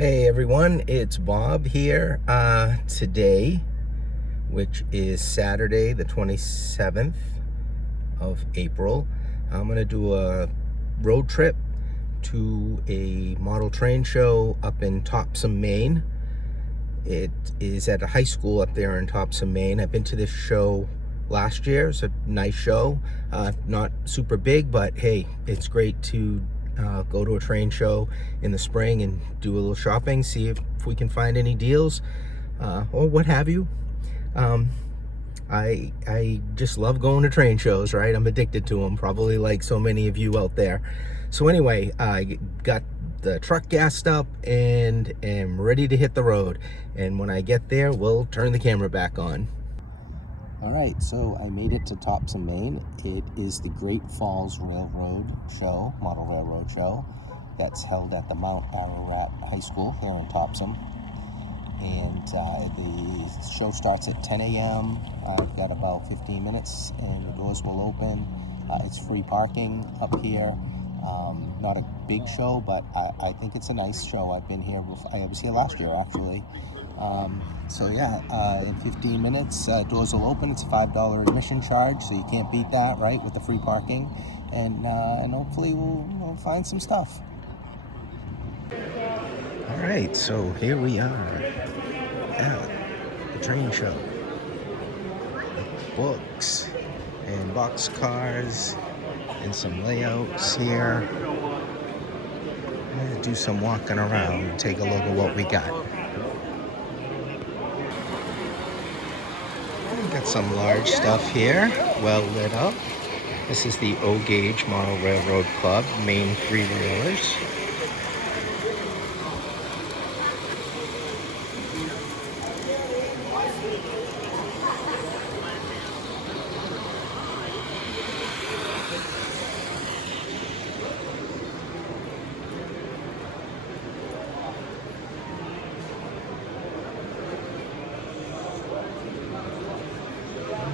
Hey everyone, it's Bob here. Today, which is Saturday the 27th of April, I'm going to do a road trip to a model train show up in Topsham, Maine. It is at a high school up there in Topsham, Maine. I've been to this show last year. It's a nice show. Not super big, but hey, it's great to go to a train show in the spring and do a little shopping, see if we can find any deals or what have you. I just love going to train shows, right? I'm addicted to them, probably like so many of you out there. So anyway, I got the truck gassed up and am ready to hit the road. And when I get there, we'll turn the camera back on. All right, so I made it to Topsham, Maine. It is the Great Falls Railroad Show, Model Railroad Show, that's held at the Mount Ararat High School here in Topsham. And the show starts at 10 a.m. I've got about 15 minutes and the doors will open. It's free parking up here. Not a big show, but I think it's a nice show. I've been here before. I was here last year, actually. So yeah, in 15 minutes, doors will open. It's a $5 admission charge, so you can't beat that, right, with the free parking. And hopefully we'll find some stuff. All right, so here we are at the train show. Books and box cars and some layouts here. I'm gonna do some walking around and take a look at what we got. Got some large stuff here, well lit up. This is the O-Gauge Model Railroad Club, Maine three-wheelers.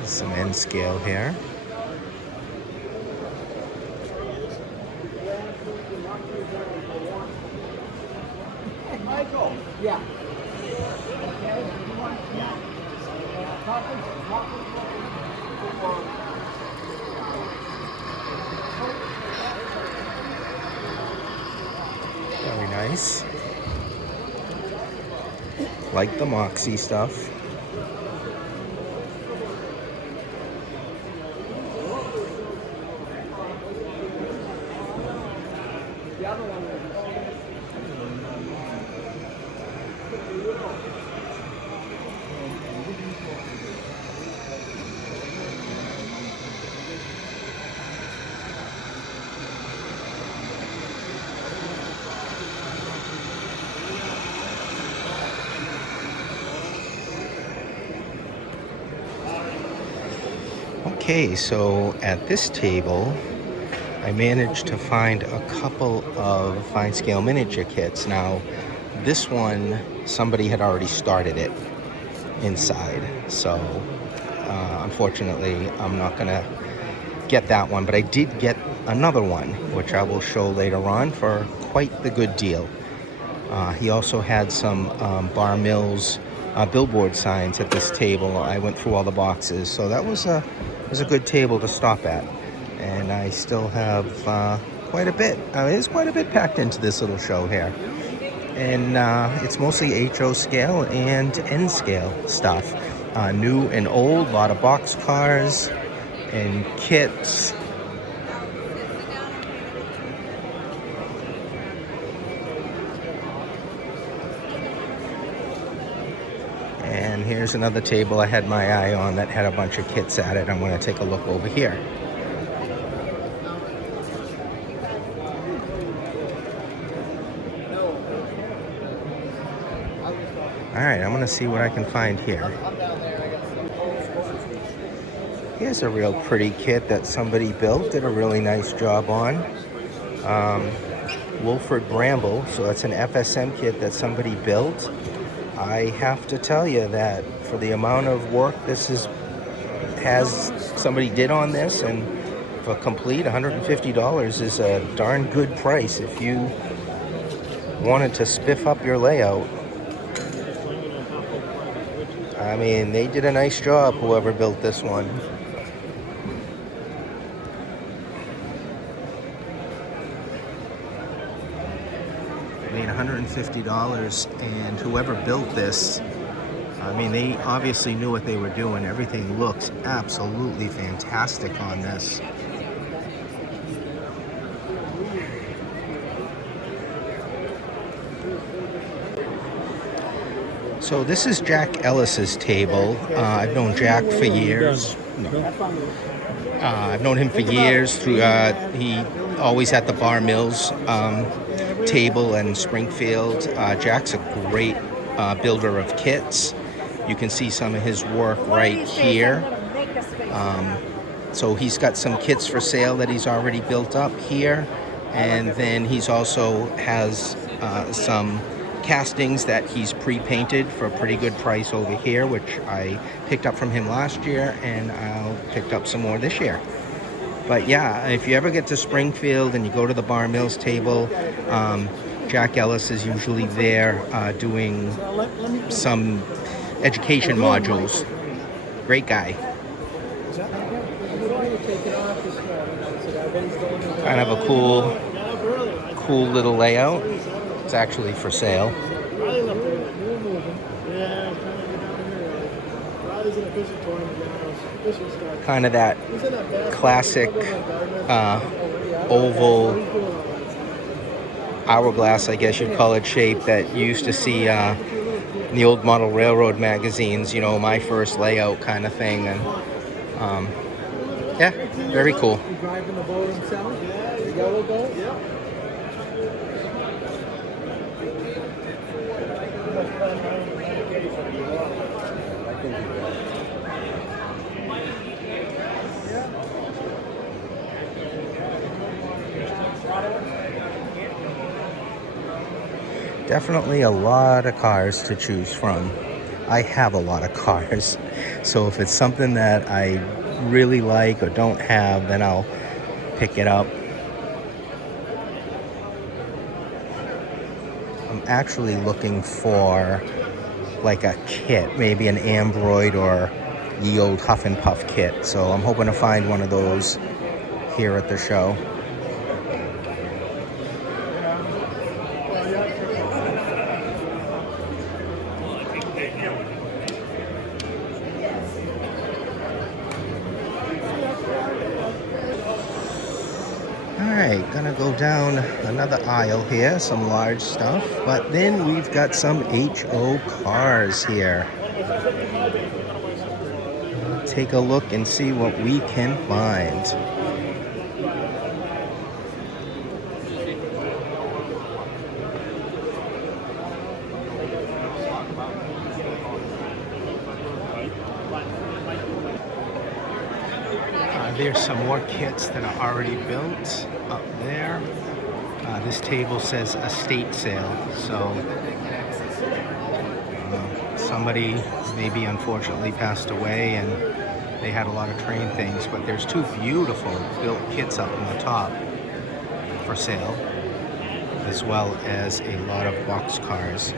Some N scale here. Michael, yeah. Very nice. Like the Moxie stuff. Okay, so at this table, I managed to find a couple of fine scale miniature kits. Now, this one, somebody had already started it inside, so unfortunately, I'm not gonna get that one, but I did get another one, which I will show later on for quite the good deal. He also had some Bar Mills billboard signs at this table. I went through all the boxes, so that was a good table to stop at. And I still have quite a bit. There's quite a bit packed into this little show here. And it's mostly HO scale and N scale stuff. New and old, a lot of box cars and kits. And here's another table I had my eye on that had a bunch of kits at it. I'm going to take a look over here. All right, I'm going to see what I can find here. Here's a real pretty kit that somebody built, did a really nice job on. Wolford Bramble, so that's an FSM kit that somebody built. I have to tell you that for the amount of work somebody did on this, and for complete, $150 is a darn good price if you wanted to spiff up your layout. I mean, they did a nice job, whoever built this one. Made $150, and whoever built this, I mean, they obviously knew what they were doing. Everything looks absolutely fantastic on this. So this is Jack Ellis's table. I've known Jack for years. I've known him for years. Through he always at the Bar Mills table in Springfield. Jack's a great builder of kits. You can see some of his work right here. So he's got some kits for sale that he's already built up here, and then he's also has some castings that he's pre-painted for a pretty good price over here, which I picked up from him last year, and I'll picked up some more this year. But yeah, if you ever get to Springfield and you go to the Bar Mills table, Jack Ellis is usually there doing some education modules. Great guy. Kind of a cool little layout. It's actually for sale. Kind of that classic oval hourglass, I guess you'd call it, shape that you used to see in the old model railroad magazines, you know, my first layout kind of thing. And yeah, very cool. Driving the boat himself? The yellow boat? Yeah. Definitely a lot of cars to choose from. I have a lot of cars, so if it's something that I really like or don't have, then I'll pick it up. I'm actually looking for like a kit, maybe an Ambroid or the old Huff and Puff kit, so I'm hoping to find one of those here at the show. Alright, gonna go down another aisle here, some large stuff, but then we've got some HO cars here. Take a look and see what we can find. There's some more kits that are already built up there. This table says estate sale, so somebody maybe unfortunately passed away and they had a lot of train things, but there's two beautiful built kits up on the top for sale, as well as a lot of box cars.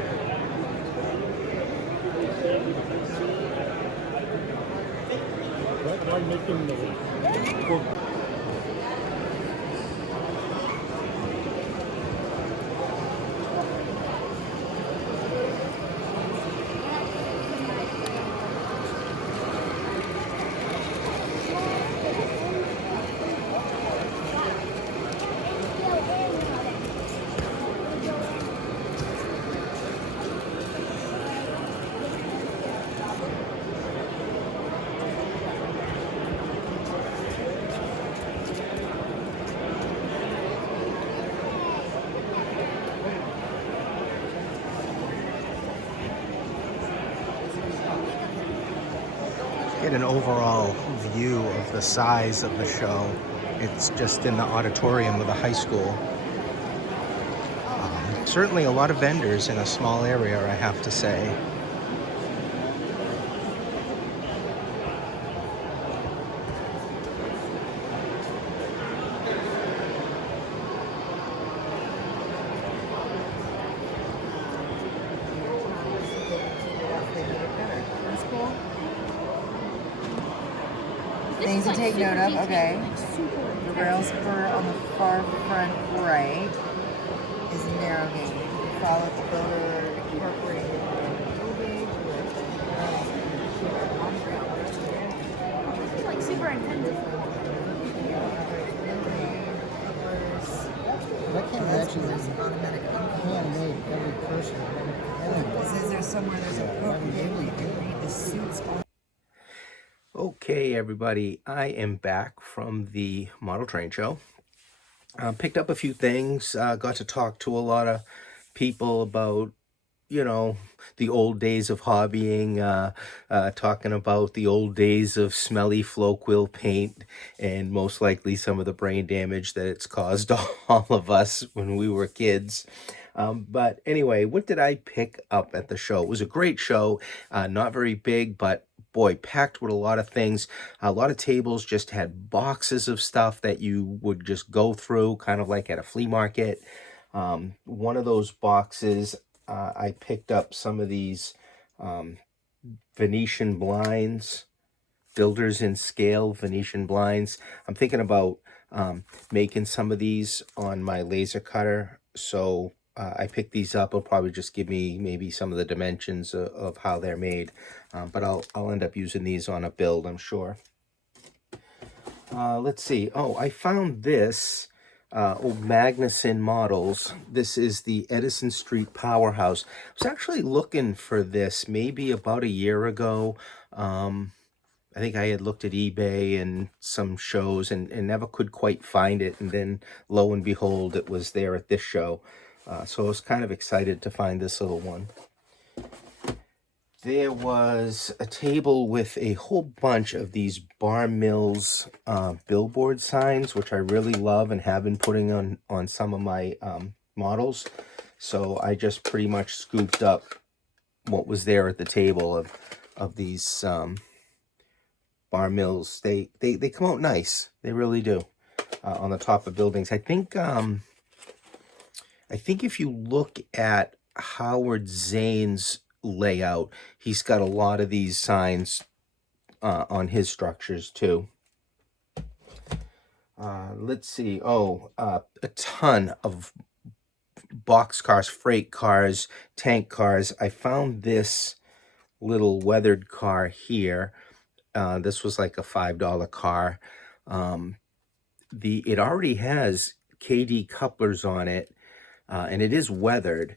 Get an overall view of the size of the show. It's just in the auditorium of the high school. Certainly a lot of vendors in a small area, I have to say. Things to take note of, okay. The rail spur on the far front right is narrow gauge. We followed the builder incorporated full gauge with Like superintendent. I can't imagine there's this automatic handmade every person. It says there's somewhere there's a appropriate where you can read the suits on. Okay, everybody, I am back from the model train show. Picked up a few things, got to talk to a lot of people about, you know, the old days of hobbying, talking about the old days of smelly flow quill paint, and most likely some of the brain damage that it's caused all of us when we were kids. But anyway, what did I pick up at the show? It was a great show, not very big, but boy, packed with a lot of things. A lot of tables just had boxes of stuff that you would just go through, kind of like at a flea market. One of those boxes, I picked up some of these Venetian blinds, builders in scale Venetian blinds. I'm thinking about making some of these on my laser cutter. So I picked these up. It'll probably just give me maybe some of the dimensions of how they're made. But I'll end up using these on a build, I'm sure. Let's see. Oh, I found this old Magnuson models. This is the Edison Street Powerhouse. I was actually looking for this maybe about a year ago. I think I had looked at eBay and some shows and never could quite find it. And then lo and behold, it was there at this show. So I was kind of excited to find this little one. There was a table with a whole bunch of these Bar Mills billboard signs, which I really love and have been putting on some of my models. So I just pretty much scooped up what was there at the table of these Bar Mills. They come out nice. They really do. On the top of buildings. I think if you look at Howard Zane's layout, he's got a lot of these signs on his structures too. Let's see. A ton of box cars, freight cars, tank cars. I found this little weathered car here. This was like a $5 car. It already has KD couplers on it, and it is weathered.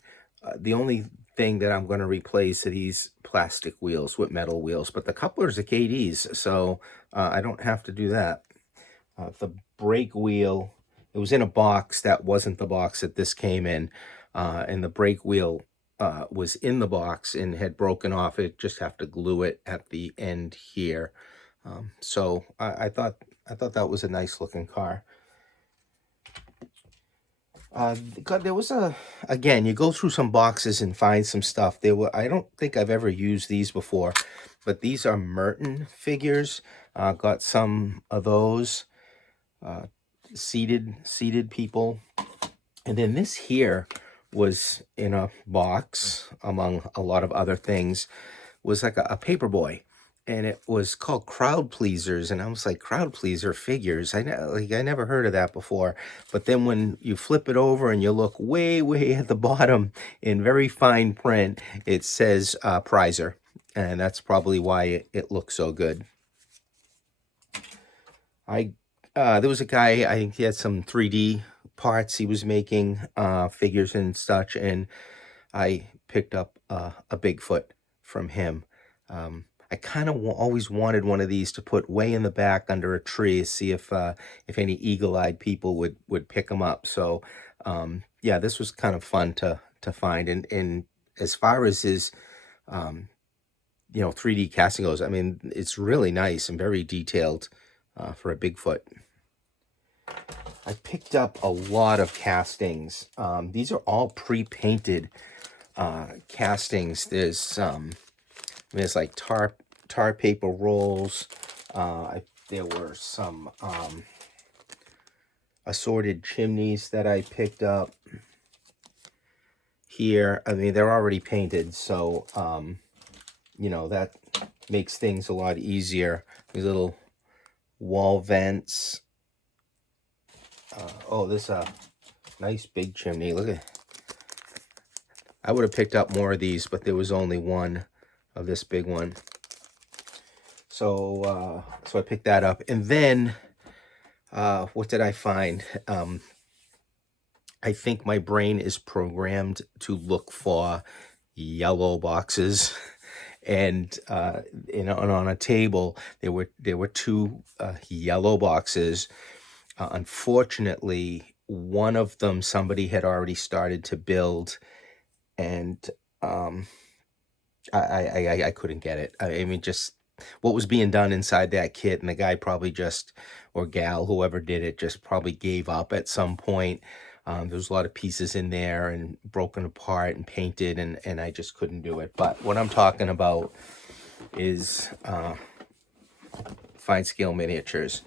The only thing that I'm going to replace are these plastic wheels with metal wheels, but the couplers are KDs, so I don't have to do that. The brake wheel, it was in a box that wasn't the box that this came in, and the brake wheel was in the box and had broken off. It just have to glue it at the end here. So I thought that was a nice looking car. There was again, you go through some boxes and find some stuff. I don't think I've ever used these before, but these are Merton figures. Got some of those, seated people. And then this here was in a box among a lot of other things, was like a paper boy. And it was called Crowd Pleasers, and I was like, Crowd Pleaser figures. I never heard of that before. But then when you flip it over and you look way at the bottom in very fine print, it says Prizer, and that's probably why it looks so good. There was a guy, I think he had some 3D parts he was making, figures and such, and I picked up a Bigfoot from him. I kind of always wanted one of these to put way in the back under a tree, see if any eagle-eyed people would pick them up. So yeah, this was kind of fun to find. And as far as his 3D casting goes, I mean, it's really nice and very detailed for a Bigfoot. I picked up a lot of castings. These are all pre-painted castings. There's like tar paper rolls. There were some assorted chimneys that I picked up here. I mean, they're already painted, so that makes things a lot easier. These little wall vents. Oh, this nice big chimney. Look at. I would have picked up more of these, but there was only one of this big one. So so I picked that up, and then what did I find? I think my brain is programmed to look for yellow boxes. And on a table there were two yellow boxes. Unfortunately, one of them somebody had already started to build, and I couldn't get it. I mean, just what was being done inside that kit, and the guy probably just, or gal, whoever did it, just probably gave up at some point. There was a lot of pieces in there and broken apart and painted, and I just couldn't do it. But what I'm talking about is fine scale miniatures.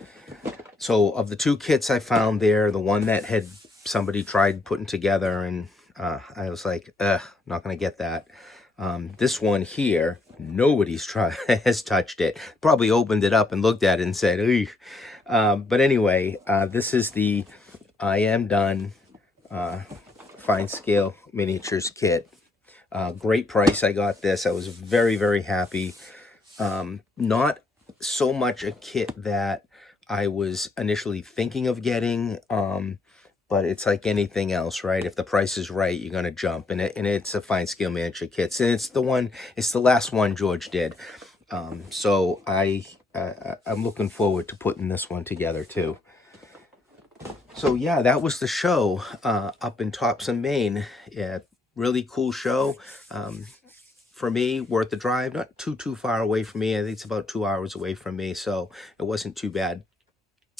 So of the two kits I found there, the one that had somebody tried putting together, and I was like, not gonna get that. This one here, nobody's has touched it. Probably opened it up and looked at it and said, but anyway, this is the I Am Done fine scale miniatures kit. Great price. I got this. I was very, very happy. Not so much a kit that I was initially thinking of getting, but it's like anything else, right? If the price is right, you're gonna jump. And it's a fine scale miniature kit, and it's the last one George did. So I'm looking forward to putting this one together too. So yeah, that was the show up in Topsham, Maine. Yeah, really cool show. For me, worth the drive. Not too far away from me. I think it's about 2 hours away from me, so it wasn't too bad.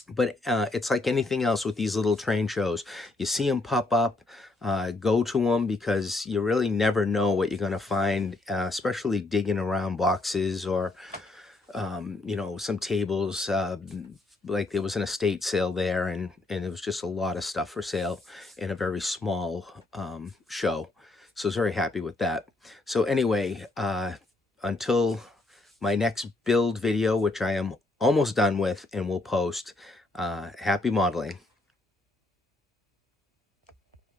But it's like anything else with these little train shows. You see them pop up, go to them, because you really never know what you're going to find, especially digging around boxes or, some tables. Like there was an estate sale there, and it was just a lot of stuff for sale in a very small show. So I was very happy with that. So anyway, until my next build video, which I am almost done with and will post, happy modeling.